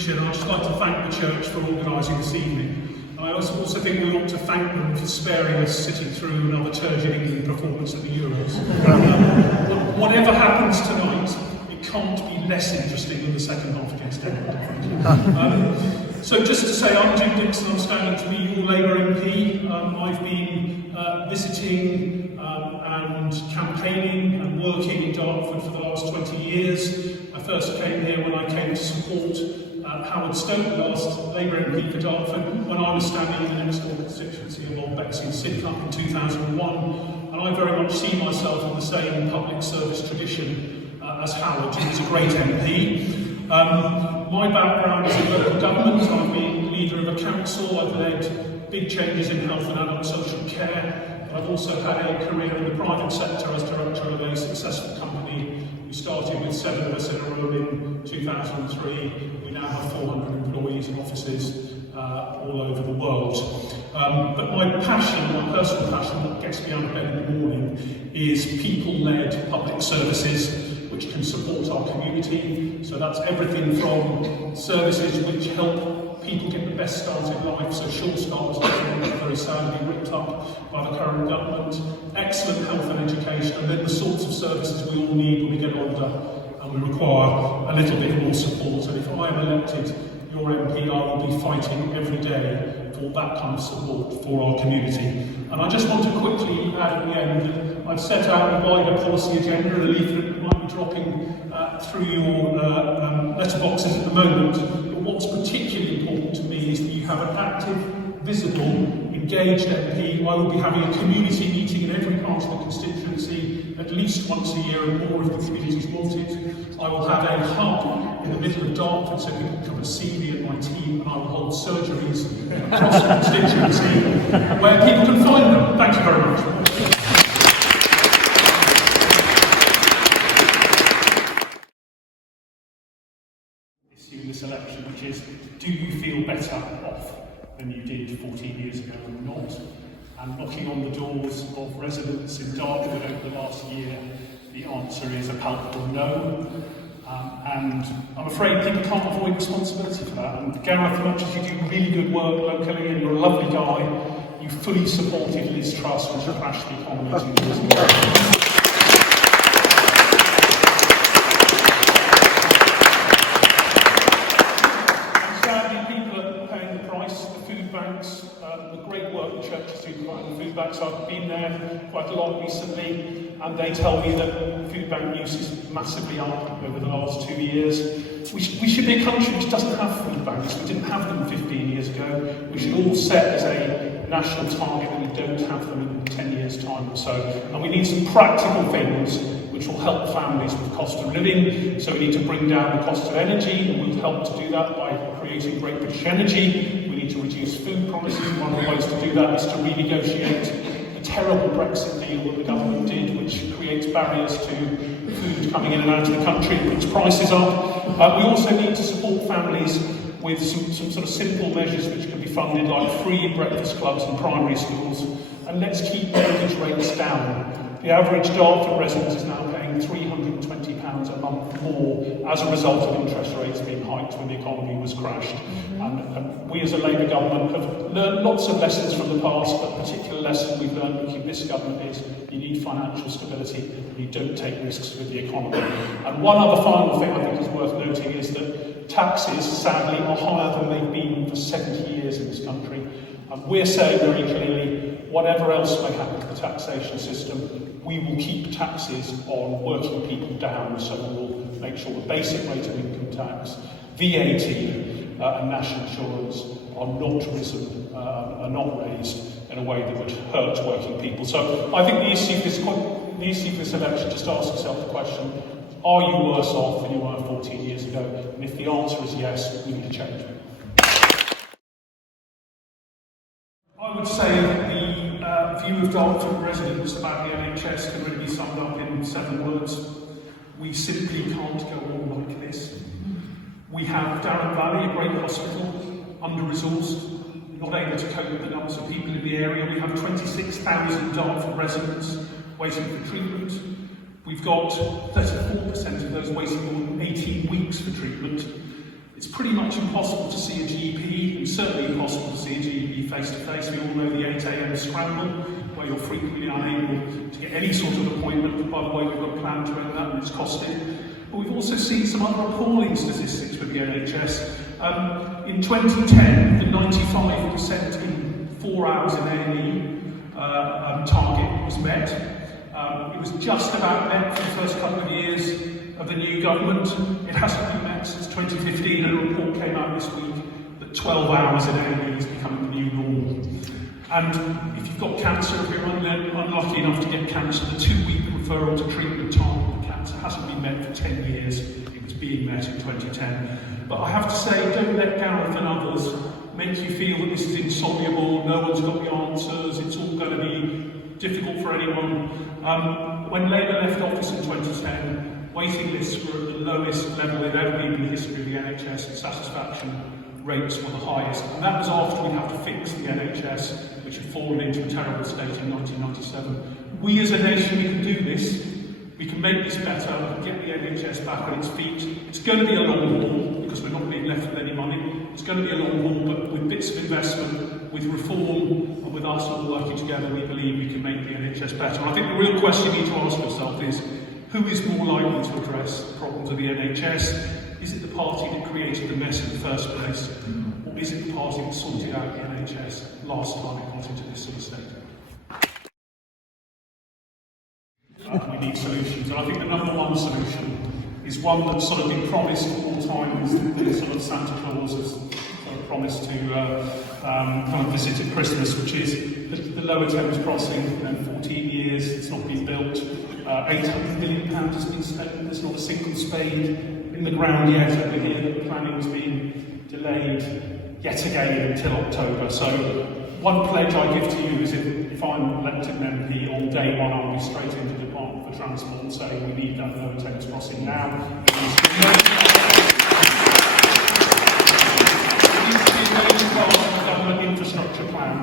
preaching, I'd just like to thank the church for organising this evening. And I also think we ought to thank them for sparing us sitting through another turgid England performance at the Euros. Whatever happens tonight, it can't be less interesting than the second half against England. So just to say, I'm Jim Dickson, I'm standing to be your Labour MP. I've been visiting and campaigning and working in Dartford for the last 20 years. I first came here when I came to support Howard Stoke, the last Labour MP for Dartford, when I was standing in the next door constituency of Old Bexley and Sidcup in 2001. And I very much see myself in the same public service tradition as Howard, who was a great MP. My background is in local government. I've been leader of a council. I've led big changes in health and adult social care. I've also had a career in the private sector as director of a successful company. We started with 7 of us in a room in 2003. We now have 400 employees in offices all over the world. But my passion, my personal passion, what gets me out of bed in the morning is people-led public services which can support our community. So that's everything from services which help people get the best start in life, so Short Start was very sadly ripped up by the current government, excellent health and education, and then the sorts of services we all need when we get older and we require a little bit more support. And if I am elected your MP, I will be fighting every day for that kind of support for our community. And I just want to quickly add at the end that I've set out a wider policy agenda, a leaflet that might be dropping through your letterboxes at the moment. But what's particularly important to me is that you have an active, visible, engaged MP. I will be having a community meeting in every part of the constituency at least once a year, and more if the communities want it. I will have a hub in the middle of Dartford so people can come and see me and my team, and I will hold surgeries across the constituency where people can find them. Thank you very much. In this election, which is, do you feel better off than you did 14 years ago or not? And knocking on the doors of residents in Dartford over the last year, the answer is a palpable no. And I'm afraid people can't avoid responsibility for that. And Gareth, much as you do really good work locally and you're a lovely guy, you fully supported Liz Truss when she crashed the economy 2 years ago. The great work the church is doing in the food banks. I've been there quite a lot recently, and they tell me that food bank use is massively up over the last 2 years. We should be a country which doesn't have food banks. We didn't have them 15 years ago. We should all set as a national target that we don't have them in 10 years' time or so. And we need some practical things which will help families with cost of living. So we need to bring down the cost of energy, and we'll help to do that by creating Great British Energy. We need to reduce food prices. One of the ways to do that is to renegotiate the terrible Brexit deal that the government did, which creates barriers to food coming in and out of the country and puts prices up. We also need to support families with some sort of simple measures which can be funded, like free breakfast clubs in primary schools. And let's keep mortgage rates down. The average Dartford resident is now paying £320 a month more as a result of interest rates being hiked when the economy was crashed. And we as a Labour government have learned lots of lessons from the past, but a particular lesson we've learned looking at this government is you need financial stability, and you don't take risks with the economy. And one other final thing I think is worth noting is that taxes, sadly, are higher than they've been for 70 years in this country. And we're saying very clearly, whatever else may happen to the taxation system, we will keep taxes on working people down, so we'll make sure the basic rate of income tax, VAT and national insurance are not risen, are not raised in a way that would hurt working people. So I think the issue for this election, just ask yourself the question, are you worse off than you were 14 years ago? And if the answer is yes, we need to change it. I would say that the view of Dartford residents about the NHS can really be summed up in 7 words. We simply can't go on like this. We have Darren Valley, a great hospital, under-resourced, not able to cope with the numbers of people in the area. We have 26,000 Dartford residents waiting for treatment. We've got 34% of those waiting more than 18 weeks for treatment. It's pretty much impossible to see a GP, and certainly impossible to see a GP face-to-face. We all know the 8 AM scramble, where you're frequently unable to get any sort of appointment. By the way, we've got a plan to end that, and it's costing. But we've also seen some other appalling statistics with the NHS. In 2010, the 95% in 4 hours in A&E target was met. It was just about met for the first couple of years of the new government. It hasn't been met since 2015, and a report came out this week that 12 hours in A&E is becoming the new normal. And if you've got cancer, if you're unlucky enough to get cancer, the 2-week referral to treatment time for cancer hasn't been met for 10 years. It was being met in 2010. But I have to say, don't let Gareth and others make you feel that this is insoluble, no one's got the answers, it's all going to be difficult for anyone. When Labour left office in 2010, waiting lists were at the lowest level they've ever been in the history of the NHS, and satisfaction rates were the highest. And that was after we had to fix the NHS, which had fallen into a terrible state in 1997. We as a nation, we can do this. We can make this better, we can get the NHS back on its feet. It's going to be a long haul, because we're not being left with any money. It's going to be a long haul, but with bits of investment, with reform, and with us all working together, we believe we can make the NHS better. And I think the real question you need to ask yourself is, who is more likely to address the problems of the NHS? Is it the party that created the mess in the first place? Or is it the party that sorted out the NHS last time it got into this sort of state? We need solutions, and I think the number one solution is one that's sort of been promised all times, the sort of Santa Claus has sort of promised to kind of visit at Christmas, which is the Lower Thames crossing. 14 years, it's not been built. £800 million has been spent. There's not a single spade in the ground yet. Over here, the planning's been delayed yet again until October. So one pledge I give to you is if I'm elected an MP, on day one I'll be straight into the Department for Transport and saying we need that Lower Thames crossing now. It needs to be a major part of the government infrastructure plan.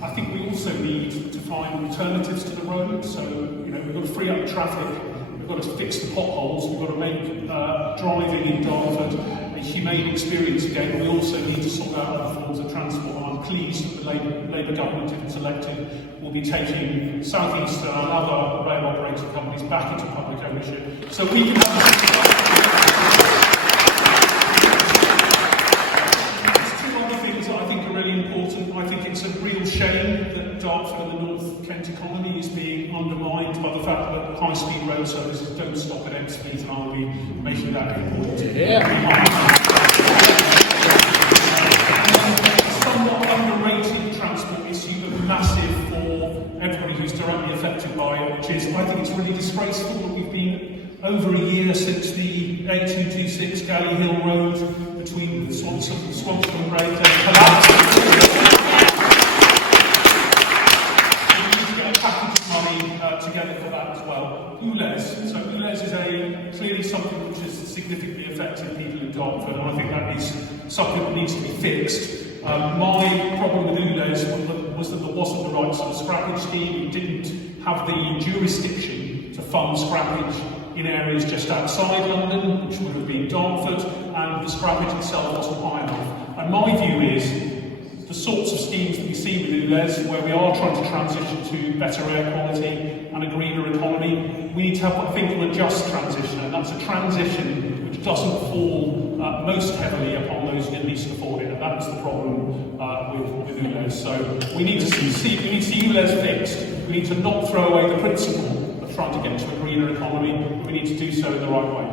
I think we also need to find alternatives to the road. So, we've got to free up traffic, we've got to fix the potholes, we've got to make driving in Dartford a humane experience again, but we also need to sort out other forms of transport. And I'm pleased that the Labour government, if it's elected, will be taking South Eastern and other rail operating companies back into public ownership, so we can have I think it's a real shame that Dartford and the North Kent economy is being undermined by the fact that high-speed road services don't stop at Exfleet, and I'll be making that important. Somewhat underrated transport issue, but massive for everybody who's directly affected by it, which is, I think it's really disgraceful that we've been over a year since the A226 Galley Hill Road between Swanston Braid collapsed. Together for that as well. ULEZ. So ULEZ is clearly something which has significantly affected people in Dartford, and I think that is something that needs to be fixed. My problem with ULEZ was that there wasn't the right sort of scrappage scheme. We didn't have the jurisdiction to fund scrappage in areas just outside London, which would have been Dartford, and the scrappage itself wasn't high enough. And my view is, the sorts of schemes that we see with ULEZ, where we are trying to transition to better air quality and a greener economy, we need to have what I think of a just transition, and that's a transition which doesn't fall most heavily upon those who can least afford it, and that's the problem with ULEZ. So we need to see ULEZ fixed. We need to not throw away the principle of trying to get to a greener economy. We need to do so in the right way.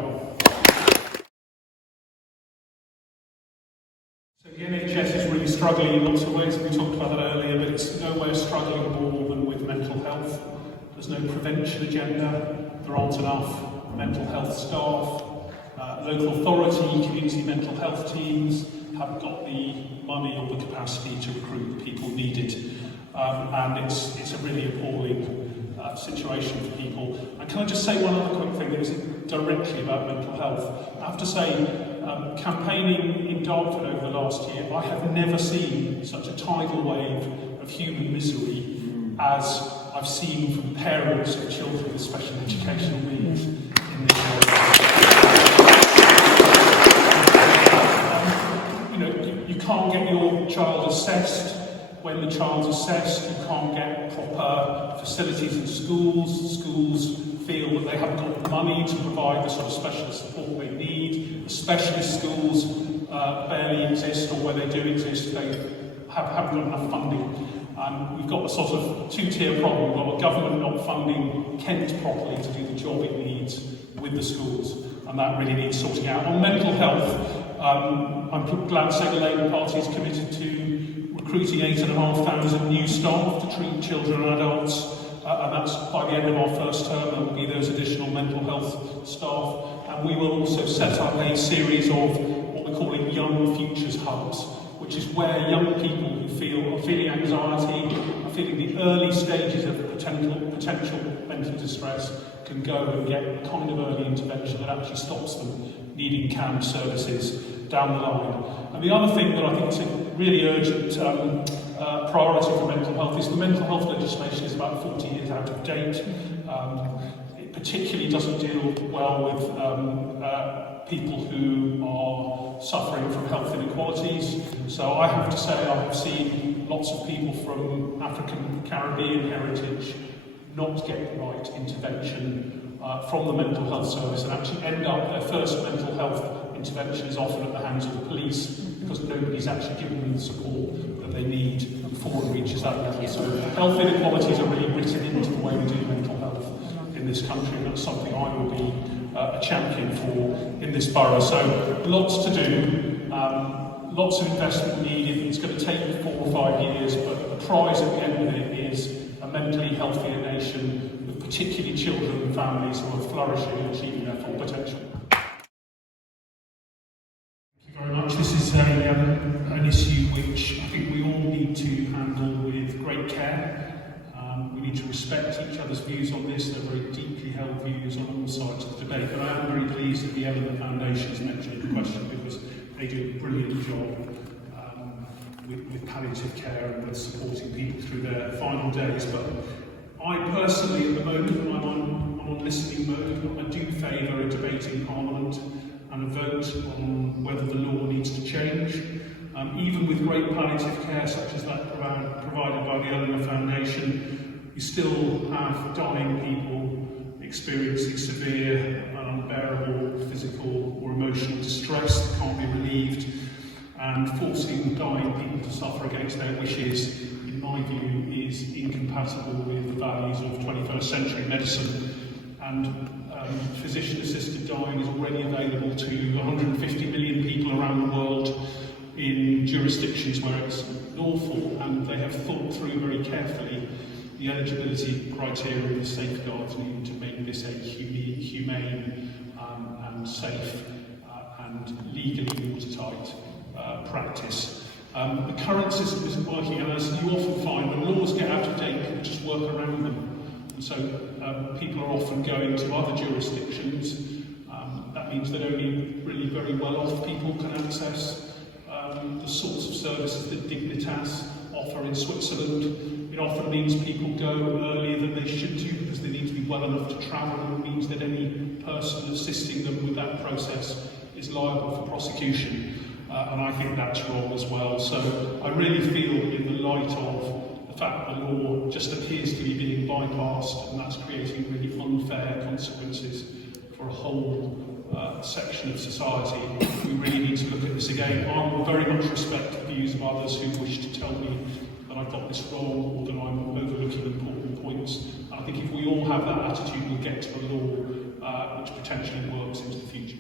The NHS is really struggling in lots of ways, and we talked about that earlier, but it's nowhere struggling more than with mental health. There's no prevention agenda, there aren't enough mental health staff, local authority, community mental health teams haven't got the money or the capacity to recruit the people needed, and it's a really appalling situation for people. And can I just say one other quick thing that isn't directly about mental health? I have to say, campaigning in Dartford over the last year, I have never seen such a tidal wave of human misery as I've seen from parents of children with special educational needs in this area. get your child assessed. When the child's assessed, you can't get proper facilities in schools. Schools feel that they haven't got the money to provide the sort of specialist support they need. The specialist schools barely exist, or where they do exist, they haven't got enough funding. We've got a sort of two-tier problem. We've got a government not funding Kent properly to do the job it needs with the schools, and that really needs sorting out. On mental health, I'm glad to say the Labour Party is committed to recruiting 8,500 new staff to treat children and adults, and that's by the end of our first term. There will be those additional mental health staff, and we will also set up a series of what we're calling Young Futures Hubs, which is where young people who are feeling anxiety, are feeling the early stages of potential mental distress, can go and get the kind of early intervention that actually stops them needing CAMHS services down the line. And the other thing that I think is a really urgent priority for mental health is the mental health legislation is about 40 years out of date. It particularly doesn't deal well with people who are suffering from health inequalities. So I have to say I have seen lots of people from African Caribbean heritage not get the right intervention from the mental health service, and actually end up their first mental health intervention is often at the hands of the police, because nobody's actually giving them the support that they need before it reaches that level. So health inequalities are really written into the way we do mental health in this country, and that's something I will be a champion for in this borough. So lots to do, lots of investment needed. It's going to take 4 or 5 years, but the prize at the end of it is a mentally healthier nation, with particularly children and families who are flourishing and achieving their full potential. Thank you very much. This is an issue which I think we all need to handle with great care. We need to respect each other's views on this. They're very deeply held views on all sides of the debate, but I am very pleased that the Eleanor Foundation is mentioned in the question, because they do a brilliant job with palliative care and with supporting people through their final days. But I personally, at the moment, when I'm on listening mode, I do favour a debate in Parliament and a vote on whether the law needs to change. Even with great palliative care such as that provided by the Eleanor Foundation, you still have dying people experiencing severe and unbearable physical or emotional distress that can't be relieved, and forcing dying people to suffer against their wishes, in my view, is incompatible with the values of 21st century medicine. And physician-assisted dying is already available to 150 million people around the world in jurisdictions where it's lawful, and they have thought through very carefully the eligibility criteria and the safeguards needed to make this a humane and safe and legally watertight practice. The current system isn't working, and as you often find, when laws get out of date, people just work around them. And so people are often going to other jurisdictions. That means that only really very well-off people can access the sorts of services that Dignitas offer in Switzerland. It often means people go earlier than they should do because they need to be well enough to travel, and it means that any person assisting them with that process is liable for prosecution. And I think that's wrong as well. So I really feel, in the light of the fact that the law just appears to be being bypassed, and that's creating really unfair consequences for a whole section of society, we really need to look at this again. I will very much respect the views of others who wish to tell me that I've got this wrong or that I'm overlooking important points. And I think if we all have that attitude, we'll get to a law which potentially works into the future.